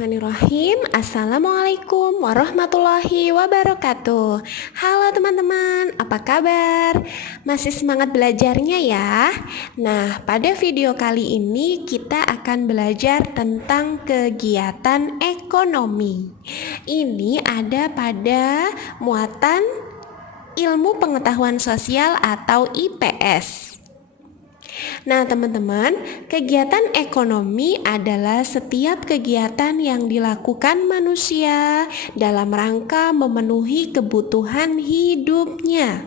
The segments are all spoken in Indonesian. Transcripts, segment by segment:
Bismillahirrahmanirrahim. Assalamualaikum warahmatullahi wabarakatuh. Halo teman-teman, apa kabar? Masih semangat belajarnya ya? Nah, pada video kali ini kita akan belajar tentang kegiatan ekonomi. Ini ada pada muatan ilmu pengetahuan sosial atau IPS. Nah teman-teman, kegiatan ekonomi adalah setiap kegiatan yang dilakukan manusia dalam rangka memenuhi kebutuhan hidupnya.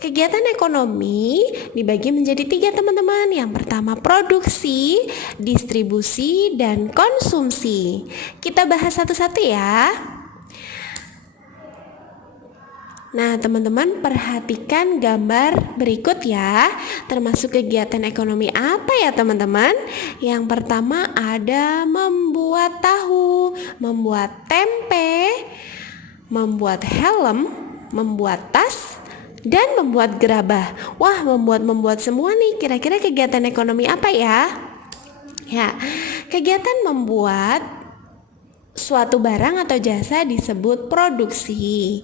Kegiatan ekonomi dibagi menjadi 3 teman-teman. Yang pertama produksi, distribusi, dan konsumsi. Kita bahas satu-satu ya. Nah teman-teman, perhatikan gambar berikut ya. Termasuk kegiatan ekonomi apa ya teman-teman? Yang pertama ada membuat tahu, membuat tempe, membuat helm, membuat tas, dan membuat gerabah. Wah, membuat semua nih. Kira-kira kegiatan ekonomi apa ya? Ya, kegiatan membuat suatu barang atau jasa disebut produksi.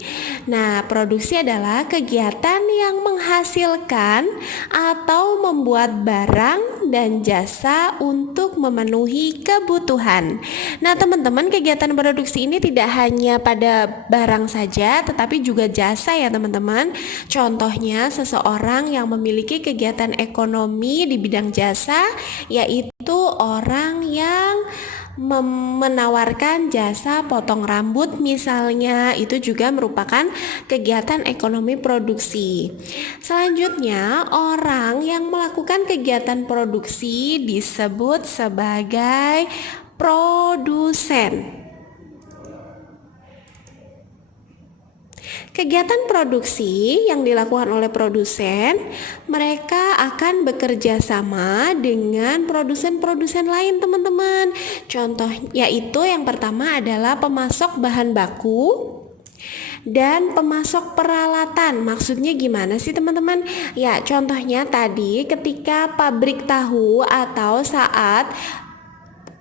Nah, produksi adalah kegiatan yang menghasilkan atau membuat barang dan jasa untuk memenuhi kebutuhan. Nah, teman-teman, kegiatan produksi ini tidak hanya pada barang saja, tetapi juga jasa ya teman-teman. Contohnya, seseorang yang memiliki kegiatan ekonomi di bidang jasa, yaitu orang yang menawarkan jasa potong rambut misalnya, itu juga merupakan kegiatan ekonomi produksi. Selanjutnya, orang yang melakukan kegiatan produksi disebut sebagai produsen. Kegiatan produksi yang dilakukan oleh produsen, mereka akan bekerja sama dengan produsen-produsen lain teman-teman. Contoh yaitu yang pertama adalah pemasok bahan baku dan pemasok peralatan. Maksudnya gimana sih teman-teman? Ya, contohnya tadi ketika pabrik tahu atau saat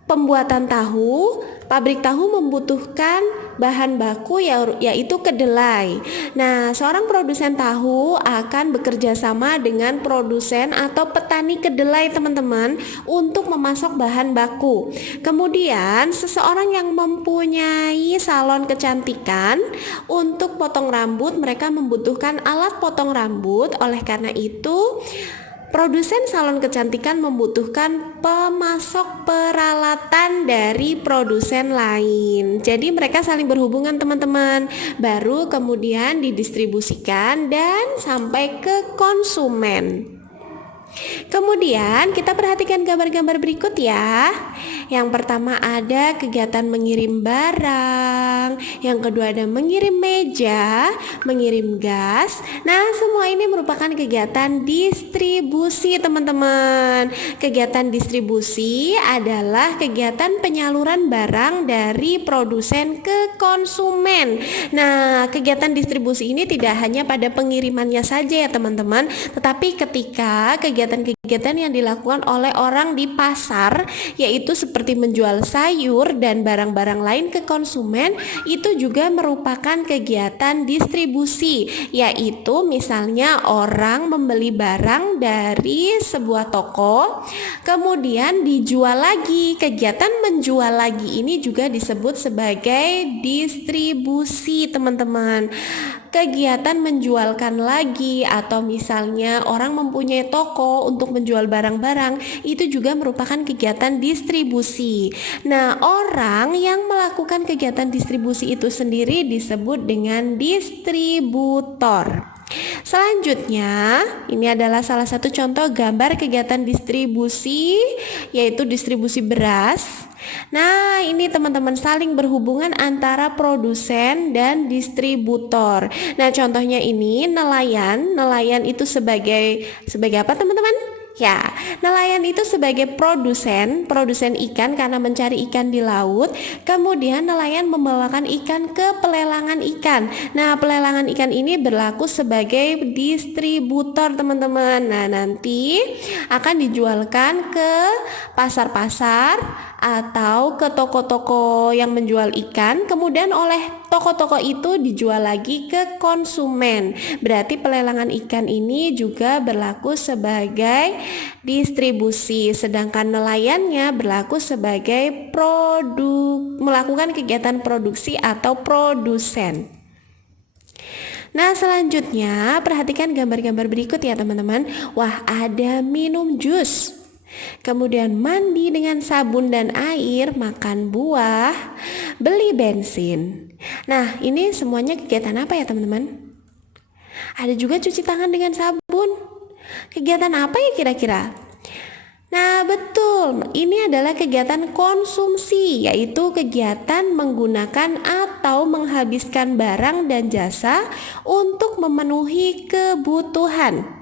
pembuatan tahu, pabrik tahu membutuhkan bahan baku yaitu kedelai. Nah, seorang produsen tahu akan bekerja sama dengan produsen atau petani kedelai teman-teman untuk memasok bahan baku. Kemudian, seseorang yang mempunyai salon kecantikan untuk potong rambut, mereka membutuhkan alat potong rambut. Oleh karena itu, produsen salon kecantikan membutuhkan pemasok peralatan dari produsen lain. Jadi mereka saling berhubungan teman-teman. Baru kemudian didistribusikan dan sampai ke konsumen. Kemudian kita perhatikan gambar-gambar berikut ya. Yang pertama ada kegiatan mengirim barang, yang kedua ada mengirim meja, mengirim gas. Nah, semua ini merupakan kegiatan distribusi teman-teman. Kegiatan distribusi adalah kegiatan penyaluran barang dari produsen ke konsumen. Nah, kegiatan distribusi ini tidak hanya pada pengirimannya saja ya teman-teman, tetapi ketika kegiatan yang dilakukan oleh orang di pasar, yaitu seperti menjual sayur dan barang-barang lain ke konsumen, itu juga merupakan kegiatan distribusi, yaitu misalnya orang membeli barang dari sebuah toko, kemudian dijual lagi. Kegiatan menjual lagi ini juga disebut sebagai distribusi teman-teman. Kegiatan menjualkan lagi, atau misalnya orang mempunyai toko untuk menjual barang-barang, itu juga merupakan kegiatan distribusi. Nah, orang yang melakukan kegiatan distribusi itu sendiri disebut dengan distributor. Selanjutnya, ini adalah salah satu contoh gambar kegiatan distribusi, yaitu distribusi beras. Nah, ini teman-teman saling berhubungan antara produsen dan distributor. Nah, contohnya ini nelayan. Nelayan itu sebagai apa teman-teman? Ya, nelayan itu sebagai produsen ikan karena mencari ikan di laut. Kemudian nelayan membawakan ikan ke pelelangan ikan. Nah, pelelangan ikan ini berlaku sebagai distributor teman-teman. Nah, nanti akan dijualkan ke pasar-pasar atau ke toko-toko yang menjual ikan, kemudian oleh toko-toko itu dijual lagi ke konsumen. Berarti pelelangan ikan ini juga berlaku sebagai distribusi, sedangkan nelayannya berlaku sebagai melakukan kegiatan produksi atau produsen. Nah, selanjutnya perhatikan gambar-gambar berikut ya teman-teman. Wah, ada minum jus, kemudian mandi dengan sabun dan air, makan buah, beli bensin. Nah, ini semuanya kegiatan apa ya teman-teman? Ada juga cuci tangan dengan sabun. Kegiatan apa ya kira-kira? Nah, betul. Ini adalah kegiatan konsumsi, yaitu kegiatan menggunakan atau menghabiskan barang dan jasa untuk memenuhi kebutuhan.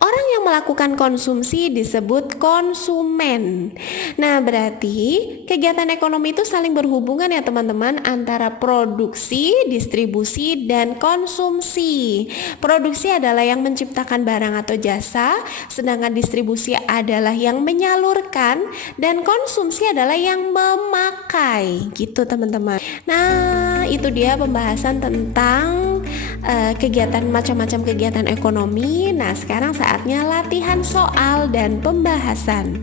Orang yang melakukan konsumsi disebut konsumen. Nah, berarti kegiatan ekonomi itu saling berhubungan ya teman-teman, antara produksi, distribusi, dan konsumsi. Produksi adalah yang menciptakan barang atau jasa, sedangkan distribusi adalah yang menyalurkan, dan konsumsi adalah yang memakai. Gitu teman-teman. Nah, itu dia pembahasan tentang kegiatan, macam-macam kegiatan ekonomi. Nah, sekarang saatnya latihan soal dan pembahasan.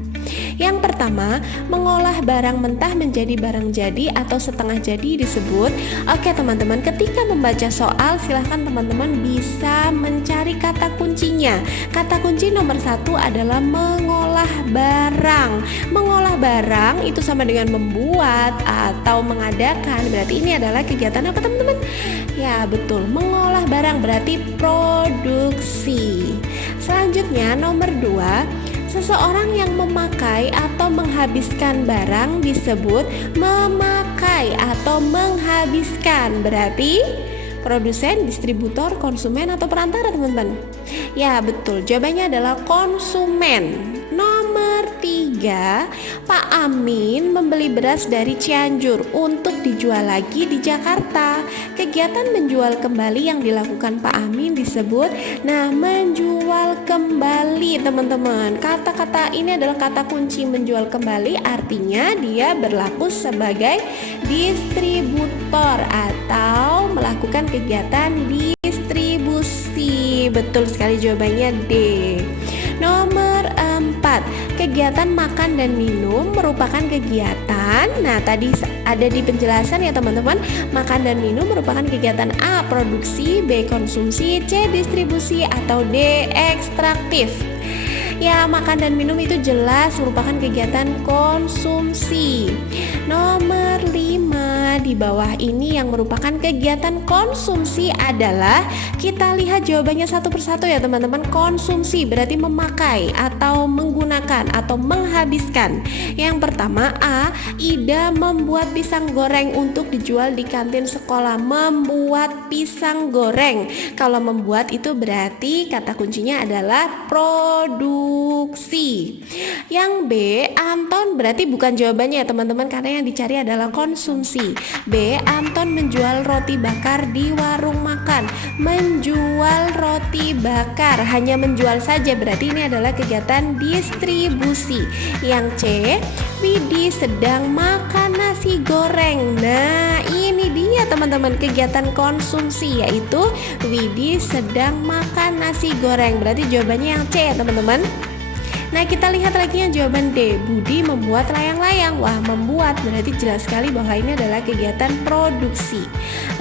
Yang pertama, mengolah barang mentah menjadi barang jadi atau setengah jadi disebut. Oke teman-teman, ketika membaca soal silahkan teman-teman bisa mencari kata kuncinya. Kata kunci nomor 1 adalah mengolah barang. Mengolah barang itu sama dengan membuat atau mengadakan. Berarti ini adalah kegiatan apa teman-teman? Ya betul, mengolah barang berarti produksi. Selanjutnya nomor 2, seseorang yang memakai atau menghabiskan barang disebut memakai atau menghabiskan. Berarti produsen, distributor, konsumen, atau perantara teman-teman? Ya betul, jawabannya adalah konsumen. Nomor 3, Pak Amin membeli beras dari Cianjur untuk dijual lagi di Jakarta. Kegiatan menjual kembali yang dilakukan Pak Amin disebut menjual kembali teman-teman. Kata-kata ini adalah kata kunci menjual kembali, artinya dia berlaku sebagai distributor atau melakukan kegiatan distribusi. Betul sekali, jawabannya D. Nomor 4, kegiatan makan dan minum merupakan kegiatan. Nah, tadi ada di penjelasan ya teman-teman. Makan dan minum merupakan kegiatan A, produksi, B, konsumsi, C, distribusi, atau D, ekstraktif. Ya, makan dan minum itu jelas merupakan kegiatan konsumsi. Nomor 5, di bawah ini yang merupakan kegiatan konsumsi adalah, kita lihat jawabannya satu persatu ya teman-teman. Konsumsi berarti memakai atau menggunakan atau menghabiskan. Yang pertama A, Ida membuat pisang goreng untuk dijual di kantin sekolah. Membuat pisang goreng. Kalau membuat itu berarti kata kuncinya adalah produksi. Yang B, Anton berarti bukan jawabannya ya teman-teman, karena yang dicari adalah konsumsi. B, Anton menjual roti bakar di warung makan. Menjual roti bakar, hanya menjual saja, berarti ini adalah kegiatan distribusi. Yang C, Widi sedang makan nasi goreng. Nah, ini dia teman-teman kegiatan konsumsi, yaitu Widi sedang makan nasi goreng. Berarti jawabannya yang C ya teman-teman. Nah, kita lihat lagi yang jawaban D, Budi membuat layang-layang. Wah, membuat berarti jelas sekali bahwa ini adalah kegiatan produksi.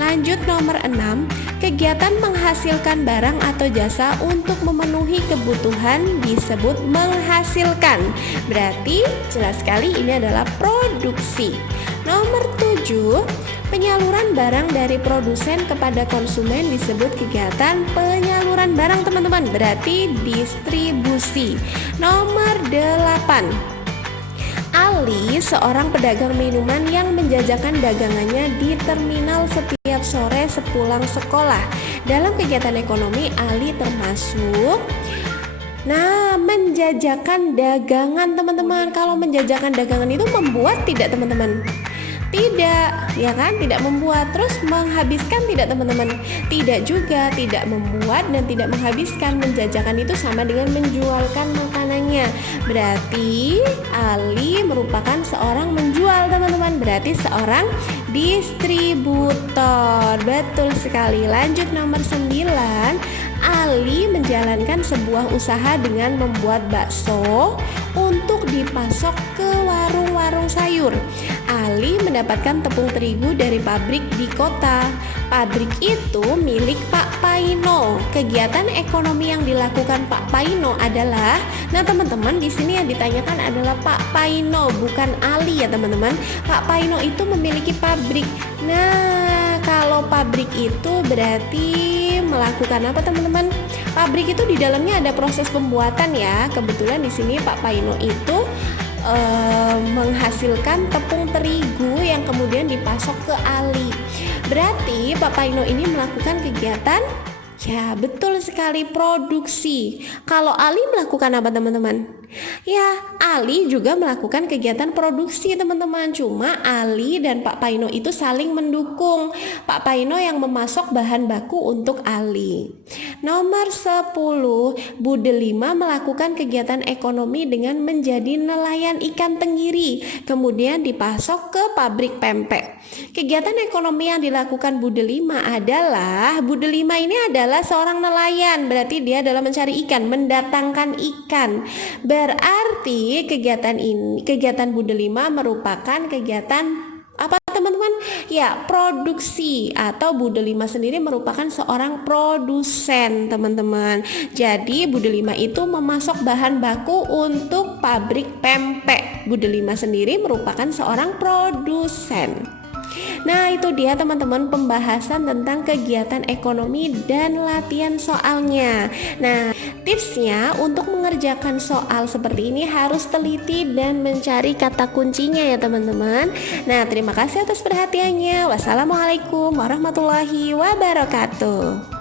Lanjut nomor 6, kegiatan menghasilkan barang atau jasa untuk memenuhi kebutuhan disebut menghasilkan. Berarti jelas sekali ini adalah produksi. Nomor 7, penyaluran barang dari produsen kepada konsumen disebut kegiatan penyaluran barang teman-teman, berarti distribusi. Nomor 8, Ali seorang pedagang minuman yang menjajakan dagangannya di terminal setiap sore sepulang sekolah. Dalam kegiatan ekonomi Ali termasuk menjajakan dagangan teman-teman. Kalau menjajakan dagangan itu membuat tidak teman-teman? Tidak, ya kan? Tidak membuat. Terus menghabiskan tidak teman-teman? Tidak juga, tidak membuat dan tidak menghabiskan. Menjajakan itu sama dengan menjualkan makanannya. Berarti Ali merupakan seorang menjual teman-teman. Berarti seorang distributor. Betul sekali. Lanjut nomor 9. Ali menjalankan sebuah usaha dengan membuat bakso untuk dipasok ke warung-warung sayur. Ali mendapatkan tepung terigu dari pabrik di kota. Pabrik itu milik Pak Paino. Kegiatan ekonomi yang dilakukan Pak Paino adalah, nah teman-teman di sini yang ditanyakan adalah Pak Paino, bukan Ali ya teman-teman. Pak Paino itu memiliki pabrik. Nah, kalau pabrik itu berarti melakukan apa teman-teman? Pabrik itu di dalamnya ada proses pembuatan ya. Kebetulan di sini Pak Paino itu menghasilkan tepung terigu yang kemudian dipasok ke Ali. Berarti Pak Paino ini melakukan kegiatan, ya betul sekali, produksi. Kalau Ali melakukan apa teman-teman? Ya, Ali juga melakukan kegiatan produksi teman-teman. Cuma Ali dan Pak Paino itu saling mendukung. Pak Paino yang memasok bahan baku untuk Ali. Nomor 10, Bu Delima melakukan kegiatan ekonomi dengan menjadi nelayan ikan tenggiri, kemudian dipasok ke pabrik pempek. Kegiatan ekonomi yang dilakukan Bu Delima adalah, Bu Delima ini adalah seorang nelayan, berarti dia adalah mencari ikan, mendatangkan ikan. Berarti kegiatan Bu Delima merupakan kegiatan apa teman-teman? Ya, produksi, atau Bu Delima sendiri merupakan seorang produsen teman-teman. Jadi Bu Delima itu memasok bahan baku untuk pabrik pempek. Bu Delima sendiri merupakan seorang produsen. Nah, itu dia teman-teman pembahasan tentang kegiatan ekonomi dan latihan soalnya. Nah, tipsnya untuk mengerjakan soal seperti ini harus teliti dan mencari kata kuncinya ya teman-teman. Nah, terima kasih atas perhatiannya. Wassalamualaikum warahmatullahi wabarakatuh.